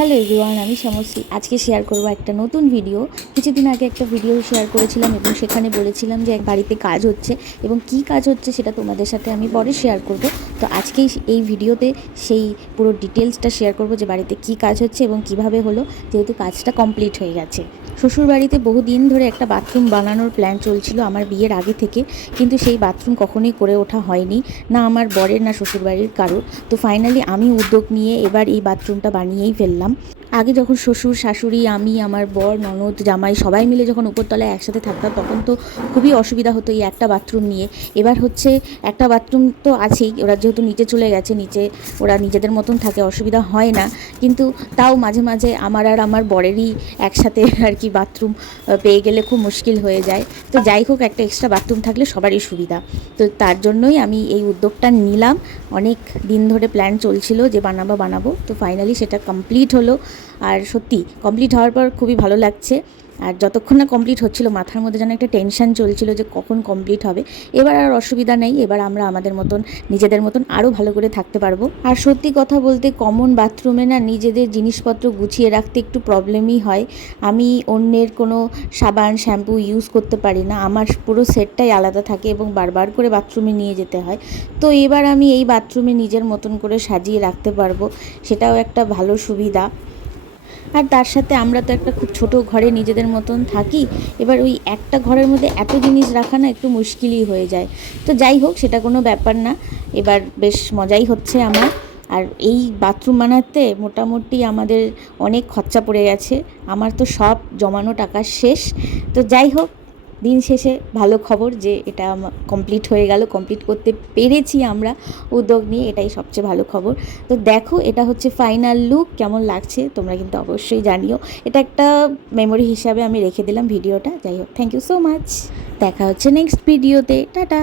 Hello everyone, আমি সমশ্রী। আজকে share করব একটা নতুন ভিডিও। কিছুদিন আগে একটা ভিডিও শেয়ার করেছিলাম এবং সেখানে বলেছিলাম যে এক বাড়িতে কাজ হচ্ছে এবং কি কাজ হচ্ছে সেটা তোমাদের সাথে আমি পরে শেয়ার করব। তো আজকেই এই ভিডিওতে সেই পুরো ডিটেলসটা শেয়ার করব যে বাড়িতে কি কাজ হচ্ছে এবং কিভাবে হলো, যেহেতু কাজটা কমপ্লিট হয়ে গেছে। শ্বশুরবাড়িতে বহুদিন ধরে একটা বাথরুম বানানোর প্ল্যান চলছিল আমার বিয়ের আগে থেকে, কিন্তু সেই বাথরুম কখনোই করে ওঠা হয়নি, না আমার বরের না শ্বশুরবাড়ির কারোর। তো ফাইনালি আমি উদ্যোগ নিয়ে এবার এই বাথরুমটা বানিয়েই ফেললাম। আগে যখন শ্বশুর শাশুড়ি, আমি, আমার বর, ননদ, জামাই সবাই মিলে যখন উপরতলায় একসাথে থাকতাম তখন তো খুবই অসুবিধা হতো এই একটা বাথরুম নিয়ে। এবার হচ্ছে একটা বাথরুম তো আছেই, ওরা যেহেতু নিচে চলে গেছে, নিচে ওরা নিজেদের মতন থাকে, অসুবিধা হয় না। কিন্তু তাও মাঝে মাঝে আমার আর আমার বরেরই একসাথে আর কি বাথরুম পেয়ে গেলে খুব মুশকিল হয়ে যায়। তো যাই হোক, একটা এক্সট্রা বাথরুম থাকলে সবারই সুবিধা। তো তার জন্যই আমি এই উদ্যোগটা নিলাম। অনেক দিন ধরে প্ল্যান চলছিল যে বানাবো, তো ফাইনালি সেটা কমপ্লিট হলো। আর সত্যি কমপ্লিট হওয়ার পর খুবই ভালো লাগছে। আর যতক্ষণ না কমপ্লিট হচ্ছিল মাথার মধ্যে যেন একটা টেনশন চলছিল যে কখন কমপ্লিট হবে। এবার আর অসুবিধা নেই, এবার আমরা আমাদের মতন নিজেদের মতন আরও ভালো করে থাকতে পারবো। আর সত্যি কথা বলতে কমন বাথরুমে না নিজেদের জিনিসপত্র গুছিয়ে রাখতে একটু প্রবলেমই হয়। আমি অন্যের কোনো সাবান শ্যাম্পু ইউজ করতে পারি না, আমার পুরো সেটটাই আলাদা থাকে এবং বারবার করে বাথরুমে নিয়ে যেতে হয়। তো এবার আমি এই বাথরুমে নিজের মতন করে সাজিয়ে রাখতে পারবো, সেটাও একটা ভালো সুবিধা। আর তার সাথে আমরা তো একটা খুব ছোট ঘরে নিজেদের মতন থাকি, এবার ওই একটা ঘরের মধ্যে এত জিনিস রাখা না একটু মুশকিলই হয়ে যায়। তো যাই হোক, সেটা কোনো ব্যাপার না, এবার বেশ মজাই হচ্ছে আমার। আর এই বাথরুম বানাতে মোটামুটি আমাদের অনেক খরচা পড়ে গেছে, আমার তো সব জমানো টাকা শেষ। তো যাই হোক, দিন শেষে ভালো খবর যে এটা কমপ্লিট হয়ে গেল, কমপ্লিট করতে পেরেছি আমরা উদ্যোগ নিয়ে, এটাই সবচেয়ে ভালো খবর। তো দেখো, এটা হচ্ছে ফাইনাল লুক। কেমন লাগছে তোমরা কিন্তু অবশ্যই জানিও। এটা একটা মেমোরি হিসাবে আমি রেখে দিলাম ভিডিওটা। যাই হোক, থ্যাংক ইউ সো মাচ। দেখা হচ্ছে নেক্সট ভিডিওতে। টাটা।